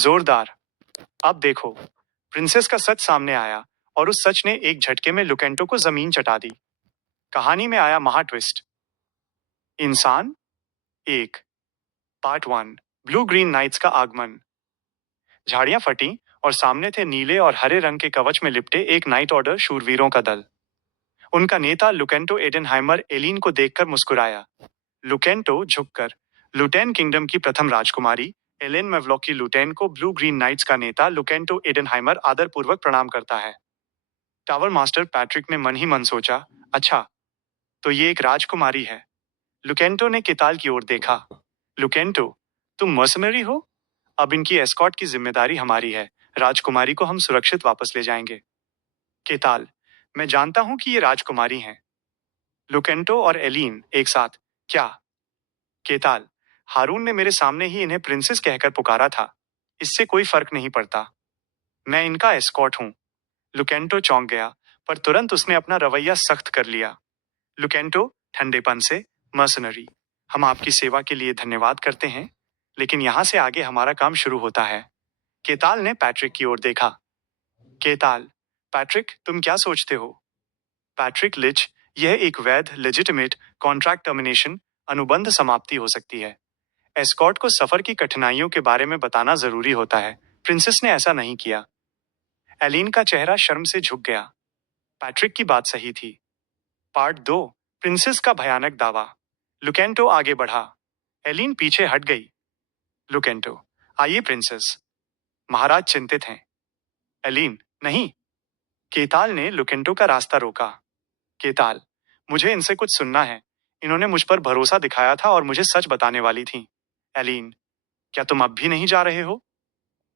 जोरदार। अब देखो, प्रिंसेस का सच सामने आया और उस सच ने एक झटके में लुकेंटो को जमीन चटा दी। कहानी में आया महा ट्विस्ट। इंसान एक। Part one. Blue green knights का आगमन। झाड़ियां फटी और सामने थे नीले और हरे रंग के कवच में लिपटे एक नाइट ऑर्डर शूरवीरों का दल। उनका नेता लुकेंटो एडेनहाइमर एलिन को देखकर मुस्कुराया। लुकेंटो झुककर लुटेन किंगडम की प्रथम राजकुमारी एलेन मेवलॉकी लुटेन को ब्लू ग्रीन नाइट्स का नेता लुकेंटो एडेनहाइमर आदरपूर्वक प्रणाम करता है। टावर मास्टर पैट्रिक ने मन ही मन सोचा, अच्छा, तो ये एक राजकुमारी है। लुकेंटो ने केताल की ओर देखा। लुकेंटो, तुम मर्सनरी हो? अब इनकी एस्कॉर्ट की जिम्मेदारी हमारी है। राजकुमारी को हम सुरक्षित वापस ले जाएंगे। केताल, मैं जानता हूं कि ये राजकुमारी हैं। लुकेंटो और एलीन एक साथ, क्या? केताल, हारून ने मेरे सामने ही इन्हें प्रिंसेस कहकर पुकारा था। इससे कोई फर्क नहीं पड़ता। मैं इनका एस्कॉर्ट हूं। लुकेंटो चौंक गया, पर तुरंत उसने अपना रवैया सख्त कर लिया। लुकेंटो, ठंडेपन से, मर्सनरी, हम आपकी सेवा के लिए धन्यवाद करते हैं, लेकिन यहां से आगे हमारा काम शुरू होता है। केताल ने पैट्रिक की ओर देखा। केताल, पैट्रिक, तुम क्या सोचते हो? पैट्रिक लिच, यह एक वैध लेजिटिमेट कॉन्ट्रैक्ट टर्मिनेशन अनुबंध समाप्ति हो सकती है। एस्कॉर्ट को सफर की कठिनाइयों के बारे में बताना जरूरी होता है। प्रिंसेस ने ऐसा नहीं किया। एलिन का चेहरा शर्म से झुक गया। पैट्रिक की बात सही थी। पार्ट दो। प्रिंसेस का भयानक दावा। लुकेंटो आगे बढ़ा। एलिन पीछे हट गई। लुकेंटो, आइए प्रिंसेस। महाराज चिंतित हैं। एलिन, नहीं। केताल ने लुकेंटो का रास्ता रोका। केताल, मुझे इनसे कुछ सुनना है। इन्होंने मुझ पर भरोसा दिखाया था और मुझे सच बताने वाली थी। एलिन, क्या तुम अब भी नहीं जा रहे हो?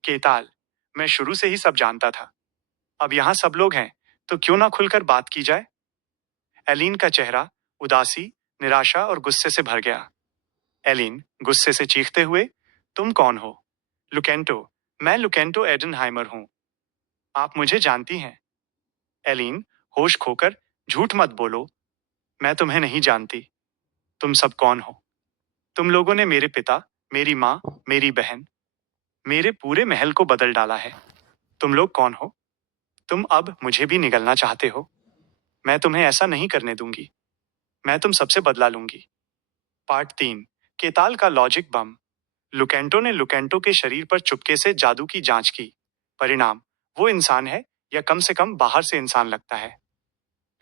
केताल, मैं शुरू से ही सब जानता था। अब यहां सब लोग हैं, तो क्यों ना खुलकर बात की जाए? एलिन का चेहरा उदासी, निराशा और गुस्से से भर गया। एलिन गुस्से से चीखते हुए, तुम कौन हो? लुकेंटो, मैं लुकेंटो एडेनहाइमर हूं। आप मुझे जानती हैं? एलिन होश खोकर, झूठ मत बोलो। मैं तुम्हें नहीं जानती। तुम सब कौन हो? तुम लोगों ने मेरे पिता, मेरी माँ, मेरी बहन, मेरे पूरे महल को बदल डाला है। तुम लोग कौन हो? तुम अब मुझे भी निगलना चाहते हो? मैं तुम्हें ऐसा नहीं करने दूंगी। मैं तुम सबसे बदला लूंगी। पार्ट तीन। केताल का लॉजिक बम। लुकेंटो ने लुकेंटो के शरीर पर चुपके से जादू की जांच की। परिणाम, वो इंसान है, या कम से कम बाहर से इंसान लगता है।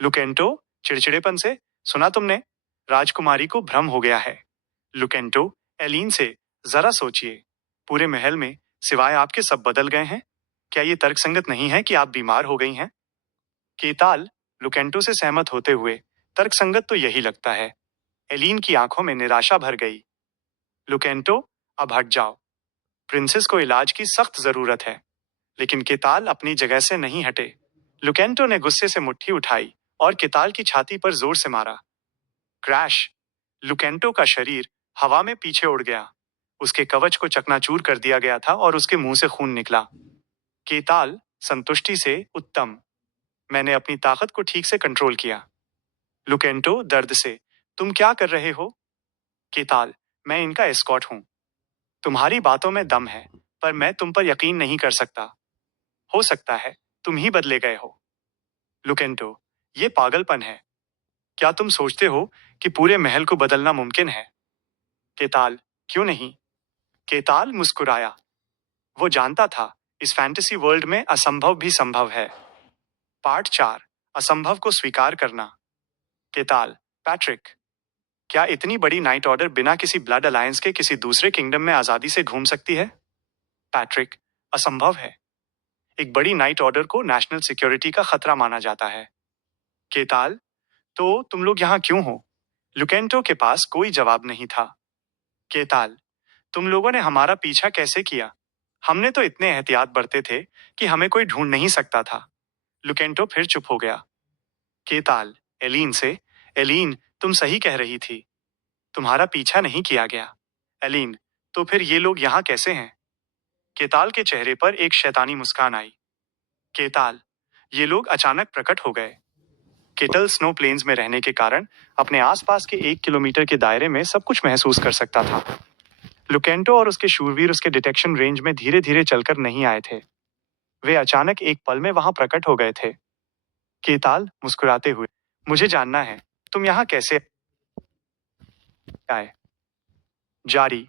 लुकेंटो, चिड़चिड़ेपन से, सुना तुमने? राजकुमारी को भ्रम हो गया है। लुकेंटो, एलीन से, जरा सोचिए। पूरे महल में सिवाय आपके सब बदल गए हैं। क्या ये तर्कसंगत नहीं है कि आप बीमार हो गई हैं? केताल, लुकेंटो से सहमत होते हुए, तर्कसंगत तो यही लगता है। एलीन की आंखों में निराशा भर गई। लुकेंटो, अब हट जाओ। प्रिंसेस को इलाज की सख्त जरूरत है। लेकिन केताल अपनी जगह से नहीं हटे। लुकेंटो ने गुस्से से मुट्ठी उठाई और केताल की छाती पर जोर से मारा। क्रैश! लुकेंटो का शरीर हवा में पीछे उड़ गया। उसके कवच को चकनाचूर कर दिया गया था और उसके मुंह से खून निकला। केताल, संतुष्टि से, उत्तम। मैंने अपनी ताकत को ठीक से कंट्रोल किया। लुकेंटो, दर्द से, तुम क्या कर रहे हो? केताल, मैं इनका एस्कॉर्ट हूं। तुम्हारी बातों में दम है, पर मैं तुम पर यकीन नहीं कर सकता। हो सकता है तुम ही बदले गए हो। लुकेंटो, ये पागलपन है। क्या तुम सोचते हो कि पूरे महल को बदलना मुमकिन है? केताल, क्यों नहीं? केताल मुस्कुराया। वो जानता था, इस फैंटेसी वर्ल्ड में असंभव भी संभव है। पार्ट चार। असंभव को स्वीकार करना। केताल, पैट्रिक, क्या इतनी बड़ी नाइट ऑर्डर बिना किसी ब्लड अलायंस के किसी दूसरे किंगडम में आजादी से घूम सकती है? पैट्रिक, असंभव है। एक बड़ी नाइट ऑर्डर को नेशनल सिक्योरिटी का खतरा माना जाता है। केताल, तो तुम लोग यहाँ क्यों हो? लुकेंटो के पास कोई जवाब नहीं था। केताल, तुम लोगों ने हमारा पीछा कैसे किया? हमने तो इतने एहतियात बरते थे कि हमें कोई ढूंढ नहीं सकता था। लुकेंटो फिर चुप हो गया। केताल, एलीन से, एलीन, तुम सही कह रही थी। तुम्हारा पीछा नहीं किया गया। एलीन, तो फिर ये लोग यहाँ कैसे हैं? केताल के चेहरे पर एक शैतानी मुस्कान आई। केताल, ये लोग अचानक प्रकट हो गए। केटल स्नो प्लेन्स में रहने के कारण अपने आसपास के 1 किलोमीटर के दायरे में सब कुछ महसूस कर सकता था। लुकेंटो और उसके शूरवीर उसके डिटेक्शन रेंज में धीरे धीरे चलकर नहीं आए थे। वे अचानक एक पल में वहां प्रकट हो गए थे। केताल मुस्कुराते हुए, मुझे जानना है, तुम यहाँ कैसे आए? जारी,